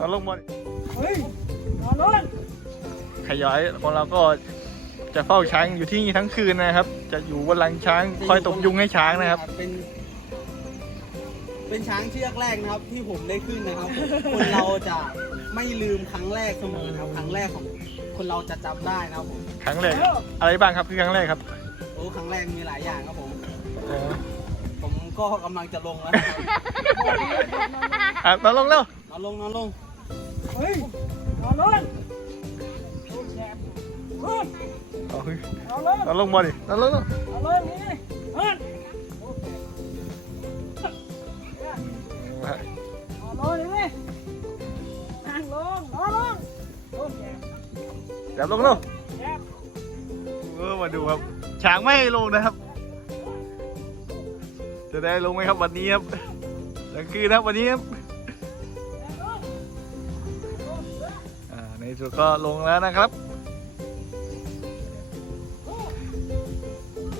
ตอนลงบอลเฮ้ยนอนนอนขยายของเราก็จะเฝ้าช้างอยู่ที่นี่ทั้งคืนนะครับ จะอยู่บนหลังช้างคอยตบยุงให้ช้างนะครับ เป็น เป็นช้างเชือกแรกนะครับ ที่ผมได้ขึ้นนะครับผมคนเราจะไม่ลืมครั้งแรกเสมอครับ ครั้งแรกของคนเราจะจำได้นะครับผมครั้งแรกอะไรบ้างครับคือครั้งแรกครับโอ้ครั้งแรกมีหลายอย่างครับผมผม ก็กำลังจะลงแล้วนะครับอะตอนลงแล้วนอนลงนอนลงเฮ้ยนอนนอนโอ้แสบนอนเอาเฮ้ยนอนนอนตอนลงบอลดิตอนลงแล้วนอนนอนนี่นอนโอเคนอนนอนนี่นั่งลงนอนลงโอ้แสบเดี๋ยวลงแล้วแสบเออมาดูครับ ช้างไม่ให้ลงนะครับ จะได้ลงไหมครับวันนี้ครับกลางคืนนะครับวันนี้ครับอ่าในที่สุดก็ลงแล้วนะครับ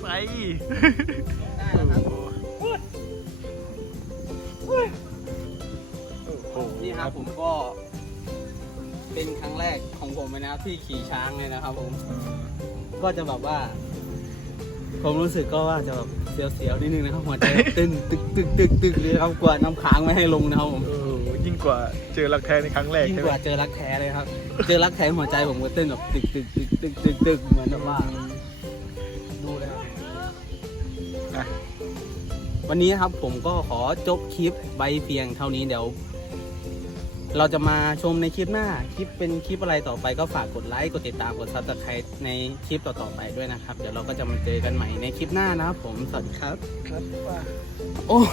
ไปได้แล้วครับโอ้โหนี่ครับผมก็ เป็นครั้งแรกของผมเลยนะครับที่ขี่ช้างเลยนะครับผม ก็จะแบบว่า ผมรู้สึกก็ว่าจะแบบเสียวๆนิดนึงนะครับหัวใจเต้นตึกตึกตึกตึกเลยครับกลัวน้ำค้างไม่ให้ลงนะครับผมเออยิ่งกว่าเจอรักแท้ในครั้งแรกยิ่งใช่กไหมว่าเจอรักแท้เลยครับ เจอรักแท้หัวใจผมก็เต้นแบบตึกตึกตึกตึกตึกตึกเหมือนแบบว่าดูเลยครับ อะวันนี้ครับผมก็ขอจบคลิปใบเพียงเท่านี้เดี๋ยว เราจะมาชมในคลิปหน้า คลิปเป็นคลิปอะไรต่อไปก็ฝากกดไลค์ กดติดตาม กดซับสไครต์ในคลิปต่อๆไปด้วยนะครับ เดี๋ยวเราก็จะมาเจอกันใหม่ในคลิปหน้านะครับผม สวัสดีครับ ครับ โอ้ค